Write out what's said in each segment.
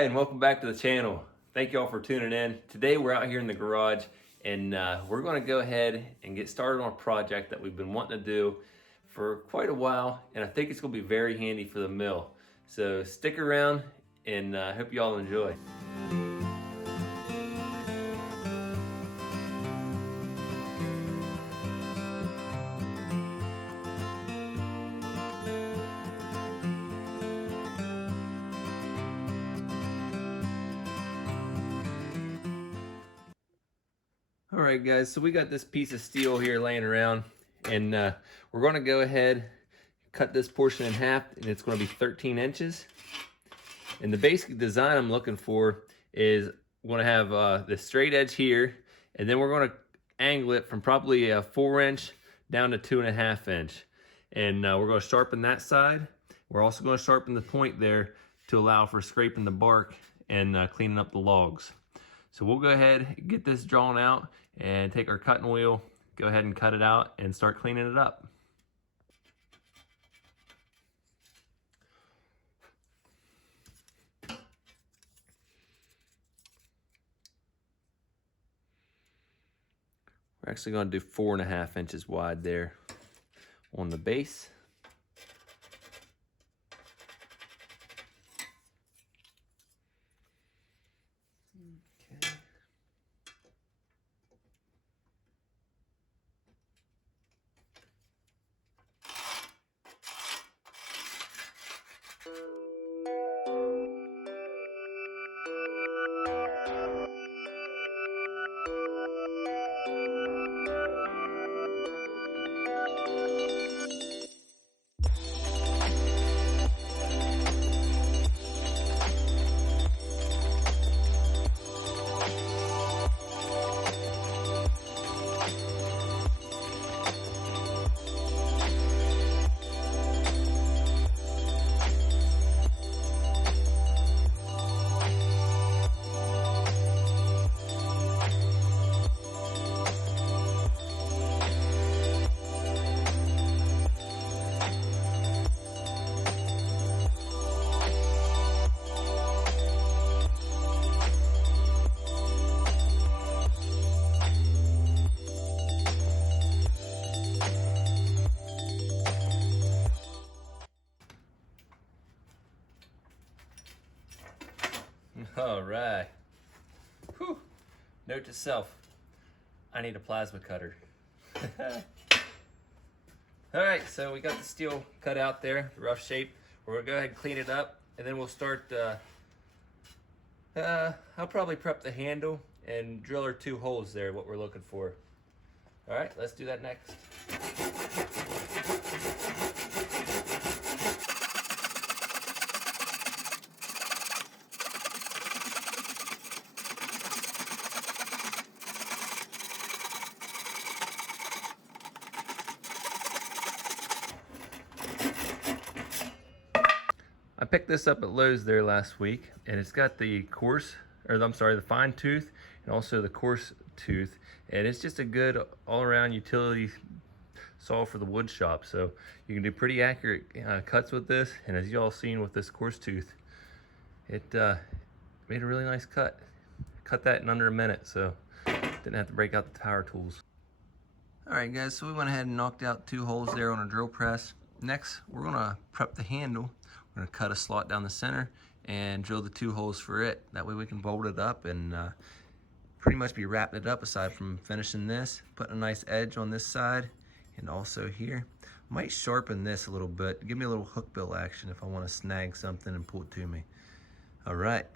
Hi, and welcome back to the channel. Thank you all for tuning in. Today we're out here in the garage, and we're going to go ahead and get started on a project that we've been wanting to do for quite a while, and I think it's going to be very handy for the mill. So stick around, and I hope you all enjoy. All right, guys, so we got this piece of steel here laying around, and we're going to go ahead, cut this portion in half, and it's going to be 13 inches. And the basic design I'm looking for is we're going to have the straight edge here, and then we're going to angle it from probably a 4-inch down to 2.5 inch. And we're going to sharpen that side. We're also going to sharpen the point there to allow for scraping the bark and cleaning up the logs. So we'll go ahead, get this drawn out, and take our cutting wheel, go ahead and cut it out, and start cleaning it up. We're actually going to do 4.5 inches wide there on the base. Okay. All right. Whew. Note to self, I need a plasma cutter. All right, so we got the steel cut out there, the rough shape. We're gonna go ahead and clean it up, and then we'll start, I'll probably prep the handle and drill our 2 holes there, what we're looking for. All right, let's do that next. I picked this up at Lowe's there last week, and it's got the the fine tooth and also the coarse tooth, and it's just a good all-around utility saw for the wood shop. So you can do pretty accurate cuts with this, and as you all seen with this coarse tooth, it made a really nice cut. Cut that in under a minute, so didn't have to break out the power tools. All right, guys, so we went ahead and knocked out 2 holes there on a drill press. Next, we're gonna prep the handle. We're gonna cut a slot down the center and drill the 2 holes for it. That way we can bolt it up and pretty much be wrapping it up aside from finishing this. Putting a nice edge on this side and also here. Might sharpen this a little bit. Give me a little hook bill action if I wanna snag something and pull it to me. All right,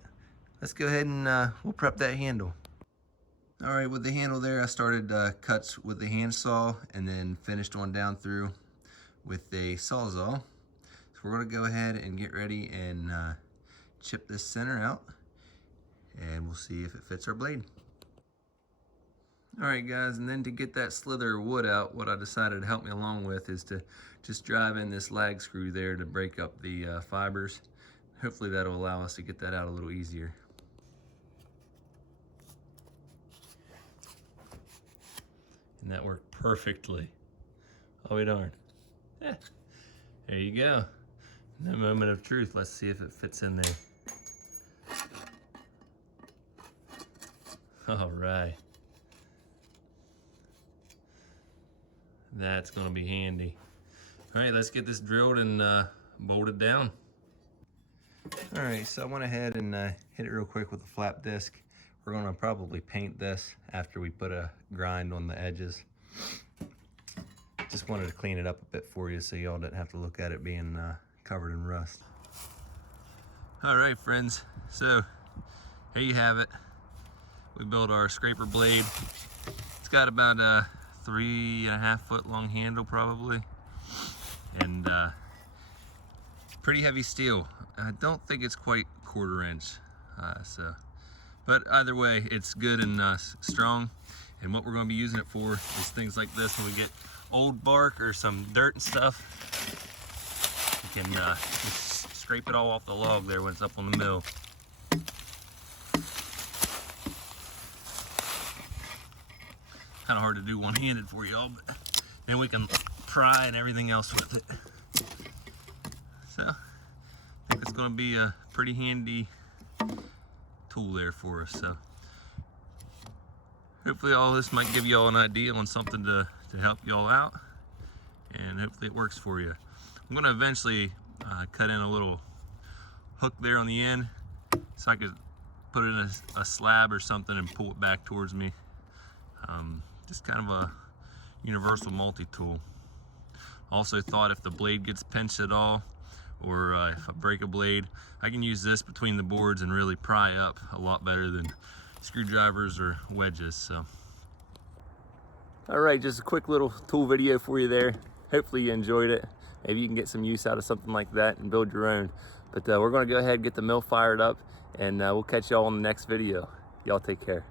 let's go ahead and we'll prep that handle. All right, with the handle there, I started cuts with the handsaw and then finished on down through with a sawzall. So we're gonna go ahead and get ready and chip this center out, and we'll see if it fits our blade. All right, guys, and then to get that slither of wood out, what I decided to help me along with is to just drive in this lag screw there to break up the fibers. Hopefully that'll allow us to get that out a little easier. And that worked perfectly. Oh, we darn. There you go. No moment of truth. Let's see if it fits in there. All right. That's gonna be handy. All right, let's get this drilled and bolted down. All right, so I went ahead and hit it real quick with a flap disc. We're gonna probably paint this after we put a grind on the edges. Just wanted to clean it up a bit for you so y'all didn't have to look at it being covered in rust. All right, friends, so here you have it. We built our scraper blade. It's got about a 3.5 foot long handle probably, and pretty heavy steel. I don't think it's quite 1/4 inch, but either way, it's good and strong. And what we're going to be using it for is things like this. When we get old bark or some dirt and stuff, you can just scrape it all off the log there when it's up on the mill. Kind of hard to do one-handed for y'all, but then we can pry and everything else with it. So I think it's going to be a pretty handy tool there for us. So hopefully all this might give y'all an idea on something to help y'all out, and hopefully it works for you. I'm going to eventually cut in a little hook there on the end so I could put it in a slab or something and pull it back towards me. Just kind of a universal multi-tool. Also thought if the blade gets pinched at all, or if I break a blade, I can use this between the boards and really pry up a lot better than screwdrivers or wedges. So, all right, just a quick little tool video for you there. Hopefully you enjoyed it. Maybe you can get some use out of something like that and build your own. But we're going to go ahead and get the mill fired up, and we'll catch y'all on the next video. Y'all take care.